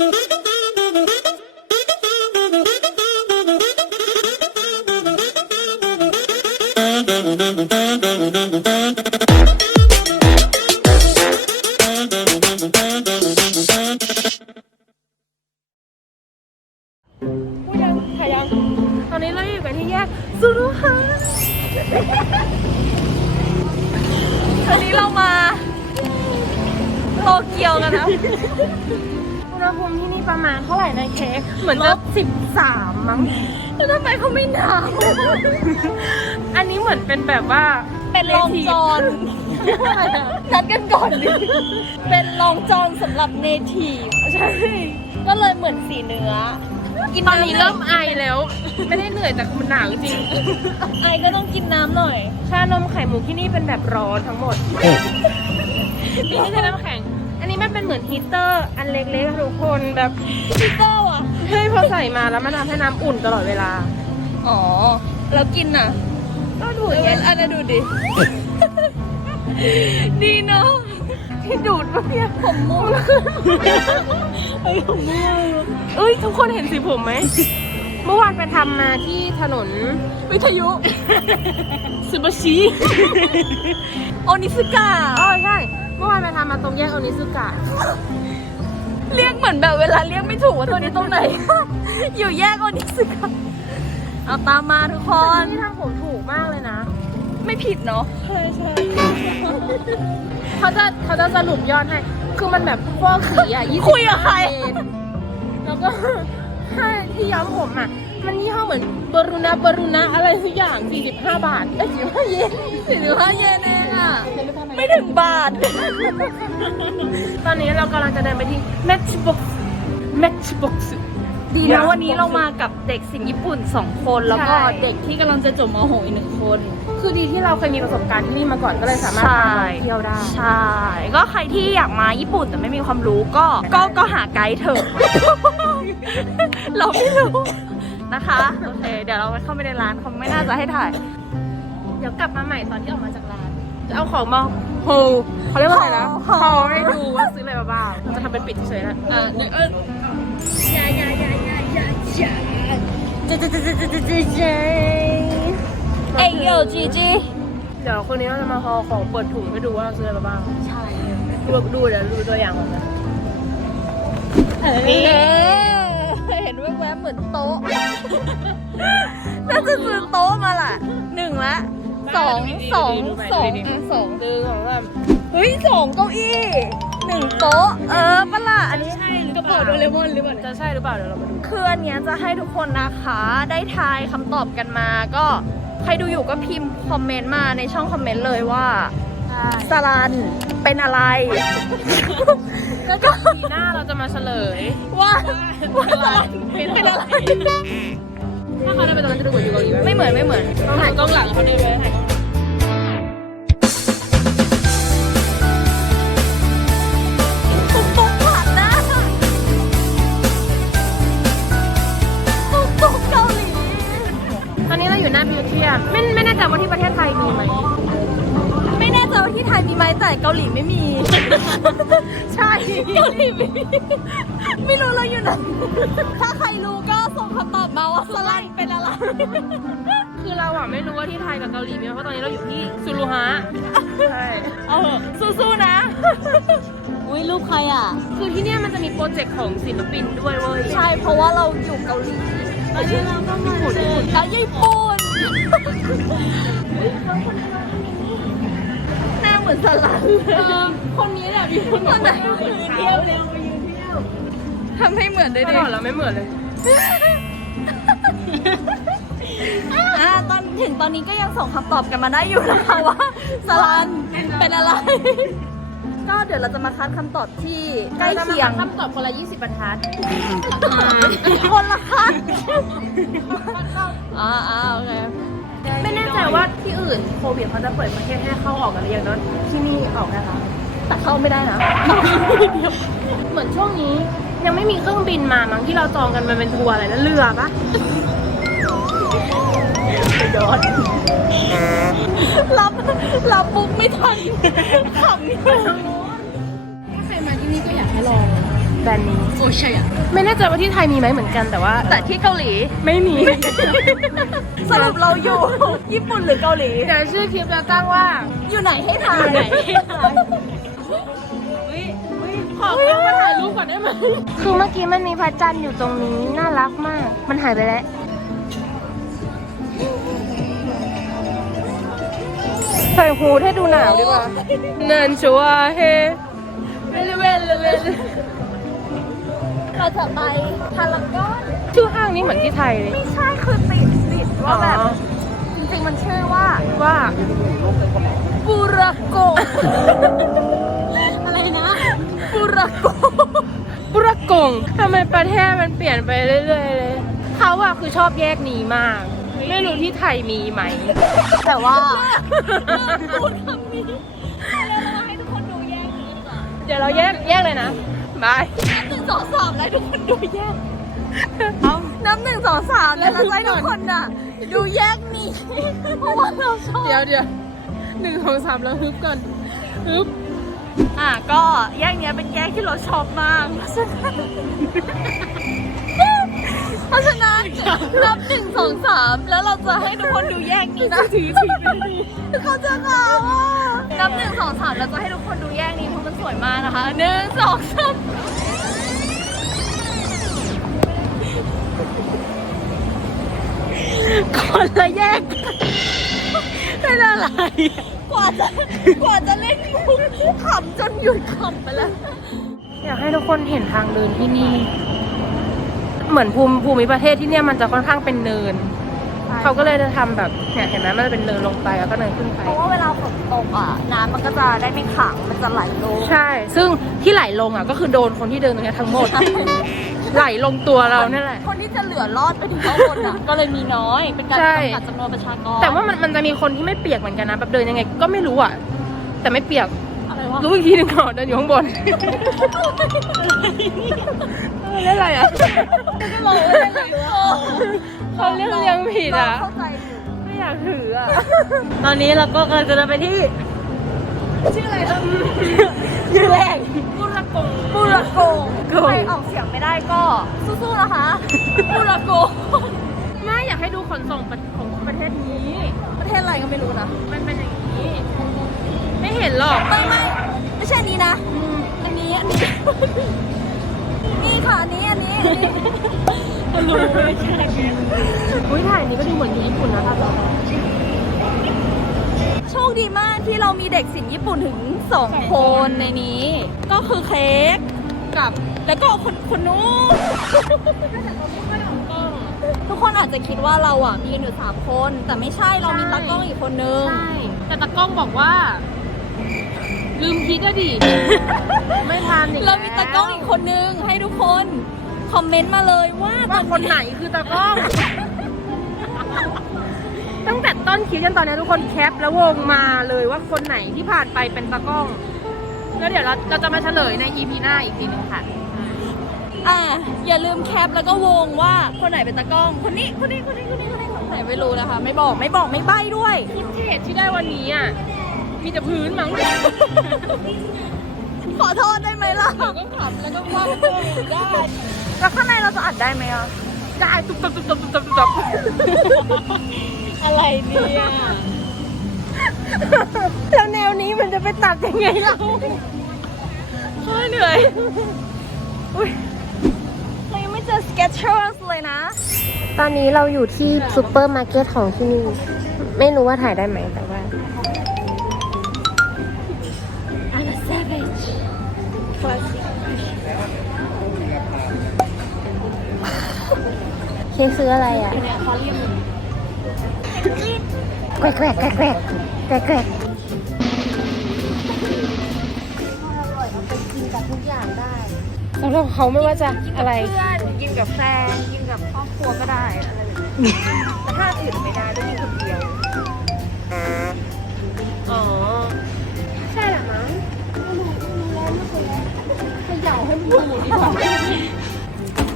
พูดยังถ่ายยัง ตอนนี้เราอยู่กันที่แยกสุรุฮะตอนนี้เรามาโตเกียวกันนะ ณหภูมิที่นี่ประมาณเท่าไหร่นะเค้กเหมือนจะสิบสามมั้งแล้วทำไมเขาไม่หนาวอันนี้เหมือนเป็นแบบว่าเป็นรองจอนอะไรอะนัดกันก่อนดิเป็นรองจอนสำหรับเนทีฟใช่ก็เลยเหมือนสีเนื้อกินตอนนี้ำเริ่มไอแล้ว ไม่ได้เหนื่อยแต่มันหนาวจริง ไอก็ต้องกินน้ำหน่อยชานมไข่มุกที่นี่เป็นแบบร้อนทั้งหมดนี่ไม่ใช่น้ำแข็งอันนี้ มันเป็นเหมือนฮีตเตอร์อันเล็กๆอะทุกคนแบบพีเตอร์อะเฮ้ยพอใส่มาแล้วมันทำให้น้ำอุ่นตลอดเวลา อ๋อ แล้วกินอะ ก็ดูเออย่างอเงี้ยอันนั้นดูดิ ดีเนาะที่ดูดเมื่อกี้ผมม่วงเอ้ยทุกคนเห็นสีผมไหม เมื่อวานไปทำมาที่ถนนวิทยุซูบาชิโอนิสกาอ๋อใช่ เมื่อวานไปทำมาตรงแยกโอนิสุกะ เรียกเหมือนแบบเวลาเรียกไม่ถูกว่าตัวนี้ตรงไหน อยู่แยกโอนิสกาเอาตามมาทุกคตอนนที่ทำผมถูกมากเลยนะ ไม่ผิดเนาะ ใช่ใช่เขาจะเขาจะสรุปยอดให้ คือมันแบบพวกสีอะยี่สิบคุยกับใคร แล้วก็ถ้าที่ย้อมผมอะ มันยี่ห้อเหมือนบรูนาบรูนาอะไรสักอย่าง 45 บาทเอ้ย45เยน45เยนเองอะ ไม่ถึงบาท ตอนนี้เรากำลังจะเดินไปที่ Matchbox Matchbox ดีนะวันนี้เรามากับเด็กสิงห์ญี่ปุ่นสองคนแล้วก็ใช่เด็กที่กำลังจะจบม .6 อีกหนึ่งคน คือดีที่เราเคยมีประสบการณ์ที่นี่มาก่อนก็เลยสามารถใช่พาเราเที่ยวได้ ใช่ ก็ใครที่อยากมาญี่ปุ่นแต่ไม่มีความรู้ก็ก็ก็หาไกด์เถอะ เราไม่รู้นะคะโอเคเดี๋ยวเราไปเข้าไปในร้านเขาไม่น่าจะให้ถ่าย เดี๋ยวกลับมาใหม่ตอนที่ออกมาจากร้าน จะเอาของมาโฮเขาเรียกว่าอะไรนะ haul โฮให้ดูว่าซื้ออะไรมาบ้างจะทำเป็นปิดเฉยๆนะเออเอออย่าอย่าอย่าอย่าอย่าอย่าจะจะจะจะจะจะจะเอ้ยโยจีจีเดี๋ยวคนนี้เราจะมาฮอของเปิดถุงให้ดูว่าเราซื้ออะไรมาบ้างใช่ดูดูเดี๋ยวดูตัวอย่างก่อนนะเออเห็นแวบๆเหมือนโต๊ะน่าจะซื้อโต๊ะมาล่ะหนึ่งละ สองสองสองอะสองซื้อของแบบเฮ้ยสองเก้าอี้หนึ่งโต๊ะ เออปะล่ะอันนี้ใช่หรือเปกระล่าเป๋าโดเรมอนหรือเปล่าจะใช่หรือเปล่าเดี๋ยวเรามาดูคืออันเนี้ยจะให้ทุกคนนะคะ ได้ทายคำตอบกันมาก็ใครดูอยู่ก็พิมพ์คอมเมนต์มาในช่องคอมเมนต์เลยว่าใช่สลันเป็นอะไรแล้วก็ปีหน้าเราจะมาเฉลยว่าว่าสลันเป็นอะไร ถ้าเขาได้ไปตอนนั้นจะดูเหมือนอยู่เกาหลีไหมไม่เหมือนไม่เหมือน ต้องถ่ายกล้องหลังเขาเดินไปถ่ายกล้อง ช่เกาหลีไม่มีไม่รู้เราอยู่ไหนถ้าใครรู้ก็ส่งคำตอบมาว่าสลันเป็นอะไร คือเราอะไม่รู้ว่าที่ไทยกับเกาหลีมีไหมเพราะตอนนี้เราอยู่ที่ซูรุฮะใช่เอาเถอะสู้ๆนะ อุ้ยรูปใครอะ คือที่เนี่ยมันจะมีโปรเจกต์ของศิลปินด้วยเว้ยใช่เพราะว่าเราอยู่เกาหลีตอนนี้เราก็มาเจอกับญี่ปุ่นหน้า เหมือนสลันเออคนนี้เนี่ยมีคนบอกว่าเหมือนเขาทำให้เหมือนได้ตดิลอดแล้วไม่เหมือนเลยอ่าตอนถึงตอนนี้ก็ยังส่งคำตอบกันมาได้อยู่นะคะว่าสลันเป็นอะไร ก็เดี๋ยวเราจะมาคัดคำตอบที่ใกล้เคียงคำตอบคนละ20บรรทัดคนละคัดอ่าอ่าโอเค ไม่แน่ใจว่าที่อื่นโควิดเขาจะเปิดประเทศให้เข้าออกกันหรือยังเนอะที่นี่ออกนะคะแต่เข้าไม่ได้นะเหมือนช่วงนี้ยังไม่มีเครื่องบินมามั้งที่เราจองกันมันเป็นทัวร์อะไรนะเรือปะยอดรับรับปุ๊บไม่ทันขำถ้าใครมาที่นี่ก็อยากให้ลอง แบรนด์นี้ โอใช่อะไม่แน่ใจว่าที่ไทยมีไหมเหมือนกันแต่ว่า แต่ที่เกาหลี ไม่มี สรุปเราอยู่ ญี่ปุ่นหรือเกาหลี เดี๋ยวชื่อคลิปจะตั้งว่า อยู่ไหนให้ทายอยู่ไหนให้ทายขอกล้องมาถ่ายรูปก่อนได้ไหมคือเมื่อกี้มันมีพระจันทร์อยู่ตรงนี้ น่ารักมาก มันหายไปแล้วใส่หูให้ดูหนาวดีกว่าเนินชัวเฮเวลเวลเวล เราจะไปพารากอนชื่อห้างนี้เหมือนที่ไทยเลยไม่ใช่คือติดติดว่าแบบอ๋อจริงๆมันชื่อว่าว่าบูราโก อะไรนะบูราโกบุรกงทำไมประเทศมันเปลี่ยนไปเรื่อยๆเลยเขาอะคือชอบแยกหนีมาก ไม่รู้ที่ไทยมีไหม แต่ว่าพูดคำนี้แล้วเราให้ทุกคนดูแยกนี้ดีกว่าเดี๋ยวเราแยกแยกเลยนะบายนับหนึ่ งสองสามแล้วทุกคนดูแยกเอานับหนึ่งสองสามแล้วเราจะให้ทุกคนน่ะ ดูแยกนี้เพราะว่าเราชอบเดี๋ยวเดี๋ยวหนึ่งสองสามแล้วฮึบก่อนฮึบอะก็แยกเนี้ยเป็นแยกที่เราชอบมากเพราะฉะนั้นเพราะฉะนั้นนับหนึ่งสองสามแล้วเราจะให้ทุกคนดูแยกนี้นะถือถือไปดีเขาจะข่าวอะนับหนึ่งสองสามเราจะให้ทุกคนดูแยกนี้เพราะมันสวยมากนะคะหนึ่งสองสาม คนละแยกเป็นอะไร กว่าจะกว่าจะเล่นมุกขำจนหยุดขำไปแล้ว อยากให้ทุกคนเห็นทางเดินที่นี่ เหมือนภูมิภูมิประเทศที่เนี่ยมันจะค่อนข้างเป็นเนิน เขาก็เลยจะทำแบบเนี่ยเห็นไหมมันจะเป็นเนินลงไปแล้วก็เนินขึ้นไป เพราะว่าเวลาฝนตกอะน้ำมันก็จะได้ไม่ขังมันจะไหลลง ใช่ ซึ่งที่ไหลลงอะก็คือโดนคนที่เดินตรงเนี้ยทั้งหมด ไหลลงตัวเราเนี่ยแหละ คนที่จะเหลือรอดไปถึงข้างบนอะ ก็เลยมีน้อย เป็นการใช่ จำกัดจำนวนประชากรแต่ว่ามันมันจะมีคนที่ไม่เปียกเหมือนกันนะแบบเดินยังไงก็ไม่รู้อะ แต่ไม่เปียก อะไรวะรู้อีกทีหนึงก่อนเดินอยู่ข้างบนเล่นอะไรอะเราไม่ได้เลยว่าเขาเรียกเรียงผิดอะ เข้าใจอยู่ไม่อยากถืออะ ตอนนี้เราก็กำลังจะเดินไปที่ ชื่ออะไรนะชื่อแรก บูราโกไม่อยากให้ดูขนส่งของประเทศนี้ ประเทศอะไรก็ไม่รู้นะ มันเป็นอย่างนี้ ไม่เห็นหรอก ไม่ไม่ไม่ใช่อันนี้นะ อันนี้อันนี้ นี่ค่ะอันนี้อันนี้อันนี้รู้ไม่ใช่อุ้ยถ่ายนี้ก็ดูเหมือนอยู่ญี่ปุ่นนะคะโชคดีมากที่เรามีเด็กสินญี่ปุ่นถึงสองคนในนี้ ก็คือเค้ก กับ แล้วก็คนคนนู้นทุกคนอาจจะคิดว่าเราอะมีกันอยู่สามคน แต่ไม่ใช่เรามีตากล้องอีกคนนึง ใช่ แต่ตากล้องบอกว่า ลืมคิดอะดิ ไม่ทันอีกเรามีตากล้องอีกคนนึง ให้ทุกคนคอมเมนต์มาเลยว่าตว่าอนคนไหนคือตากล้อง ตั้งแต่ต้นคลิปจนตอนนี้ทุกคนแคปแล้ววงมาเลยว่าคนไหนที่ผ่านไปเป็นตากล้อง แล้วเดี๋ยวเราเราจะมาเฉลยใน EP หน้าอีกทีหนึงค่ะอะอย่าลืมแคปแล้วก็วงว่าคนไหนเป็นตากล้อง คนนี้คนนี้คนนี้คนนี้คนนี้คนไหนไม่รู้นะคะ ไม่บอกไม่บอกไม่ใบ้ด้วย ฟุตเทจที่ได้วันนี้อะมีแต่พื้นมั้งขอโทษได้ไหมล่ะก็ขับแล้วก็ว่าได้แล้วข้างในเราจะอัดได้ไหมอะ ได้ตุ๊บตุ๊บตุ๊บตุ๊บตุ๊บตุ๊บ อะไรเนี่ย แล้วแนวนี้มันจะไปตัดยังไงเราโอ้ยเหนื่อย อุ้ยเรายังไม่เจอ Skechers เลยนะ ตอนนี้เราอยู่ที่ซูเปอร์มาร์เก็ตของที่นี่ ไม่รู้ว่าถ่ายได้ไหมแต่ว่า I'm a savage เคซื้ออะไรอะเนี่ยเขาเรียกมึงแกรก แกรกแกรกแกรกแกรกแกรกสำหรับเขาไม่ว่าจะอะไร เพื่อนกินกับแฟนกินกับครอบครัวก็ได้อะไรแบบนี้แต่ถ้าอื่นไม่ได้ต้องกินคนเดียวอ๋อใช่เหรอมั้งเขย่าให้มันดูดีกว่า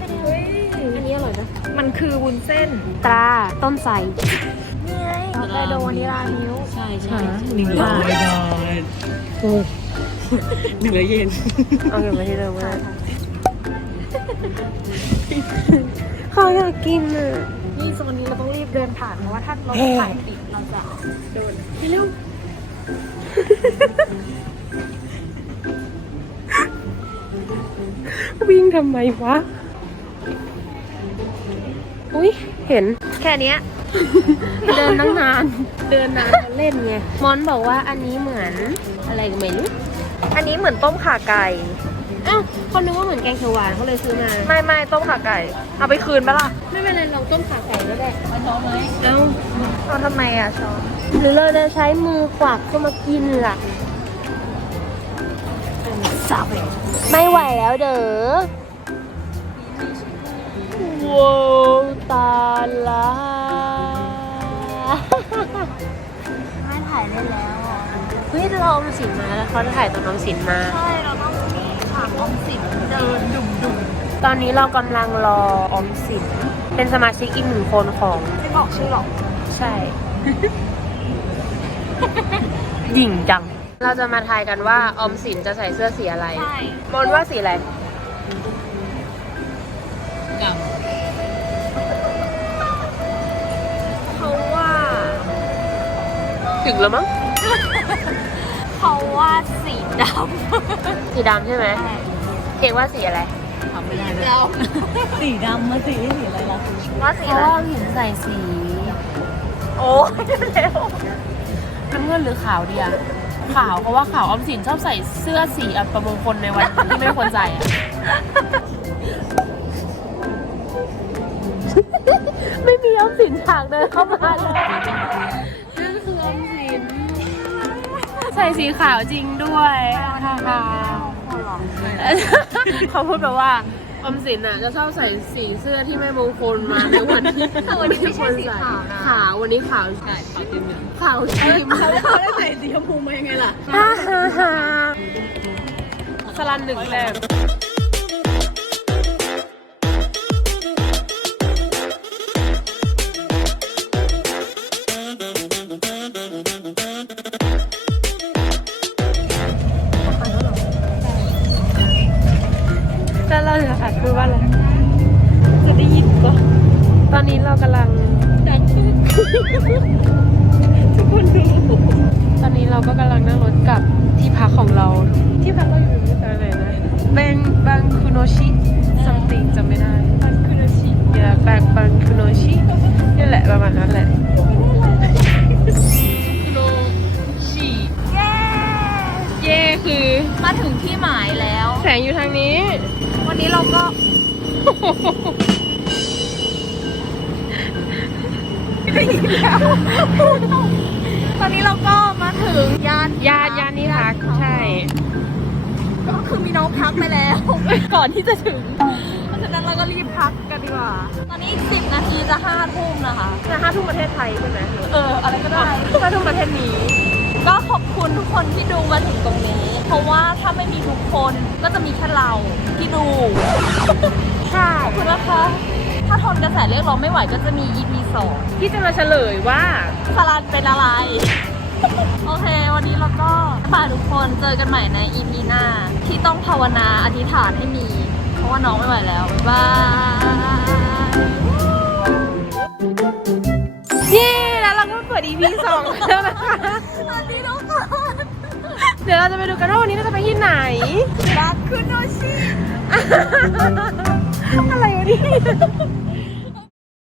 อันนี้อร่อยนะมันคือวุ้นเส้นตราต้นไทรนี่ ไงฮอกไกโดวานิลามิลค์ใช่ใช่หนึ่งร้อยบาทโอ้หนึ่งร้อยเยนเอาเก็บไว้ที่เดิมไว้เขาอยากกินอะนี่โซนนี้เราต้องรีบเดินผ่านเพราะว่าถ้าเราถ่ายติดเราจะโดนไปเร็ววิ่งทำไมวะ อุ้ยเห็นแค่เนี้ย เดินตั้งนาน เดินนานเขาเล่นไงมอนบอกว่าอันนี้เหมือนอะไรก็ไม่รู้อันนี้เหมือนต้มข่าไก่อ้าวเขานึกว่าเหมือนแกงเขียวหวานเขาเลยซื้อมาไม่ไม่ต้มข่าไก่ เอาไปคืนปะล่ะไม่เป็นไรเราต้มขาไก่ก็ได้มันท้องไหมเอาเอาทำไมอะช้อนหรือเราจะใช้มือกวักเข้ามากินล่ะสับไม่ไหวแล้วเด้อว้าวตาลา ไม่ถ่ายได้แล้วอะเฮ้ยเราออมสินมาแล้วเขาจะถ่ายตอนออมสินมา ใช่เราต้องมีฉากออมสินเดินดุ่มดุ่มตอนนี้เรากำลังรอออมสินเป็นสมาชิกอีกหนึ่งคนของไม่บอกชื่อหรอก ใช่หยิ่งจัง เราจะมาทายกันว่าออมสินจะใส่เสื้อสีอะไรใช่มนว่าสีอะไรเข ถึงแล้วมั้งเขาว่าสีดสีดำใช่ไหมำเค้กว่าสีอะไรเราสีดำมาสีสีอะไรล่ะว่าสีเพอะไรราะว่าหินใส่สี โอ้ยเร็วน้ำเงินหรือขาวดีอะขาวเพราะว่าขาวออมสินชอบใส่เสื้อสีอัปมงคลในวันที่ไม่ควรใส่อะไม่มีออมสินฉากเดินเข้ามาเลย ใส่สีขาวจริงด้วยฮ่าฮ่าเขาพูดแบบว่าออมสินอะจะชอบใส่สีเสื้อที่ไม่มงคลมาในวันที่แต่วันนี้ไม่ใช่สีขาวนะขาววันนี้ขาวใช่ขาวจริงขาวจริงเขาได้ใส่สีชมพูมายังไงล่ะฮ่าฮ่าฮ่าสลันหนึ่งแต้ม ประมาณนั้นแหละโนชิเย้เย่คือ มาถึงที่หมายแล้ว แสงอยู่ทางนี้ วันนี้เราก็ ตอนนี้เราก็มาถึงย่านยานยานนี้พักใช่ ก็คือมีน้องพักไปแล้ว ก่อนที่จะถึง ก็รีบพักกันดีกว่า ตอนนี้อีกสิบนาทีจะห้าทุ่มนะคะ จะห้าทุ่มประเทศไทยใช่ไหมเออ อะไรก็ได้ ห้าทุ่มประเทศนี้ ก็ขอบคุณทุกคนที่ดูมาถึงตรงนี้ เพราะว่าถ้าไม่มีทุกคนก็จะมีแค่เราที่ดู ใช่ ขอบคุณนะคะ ถ้าทนกระแสเรียกร้องไม่ไหวก็จะมี EP สองที่จะมาเฉลยว่า สลันเป็นอะไร โอเค วันนี้เราก็บายทุกคนเจอกันใหม่ใน EP หน้า ที่ต้องภาวนาอธิษฐานให้มีเพ ราะว่าน้องไม่ไหวแล้ว บ๊ายบายเย้แล้วเราก็มาเปิด EP สองแล้วนะคะสวัสดีทุกคนเดี๋ยวเราจะไปดูกันว่าวันนี้เราจะไปที่ไหนรักคุณโนชิอะไรวะเนี่ย